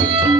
Thank you.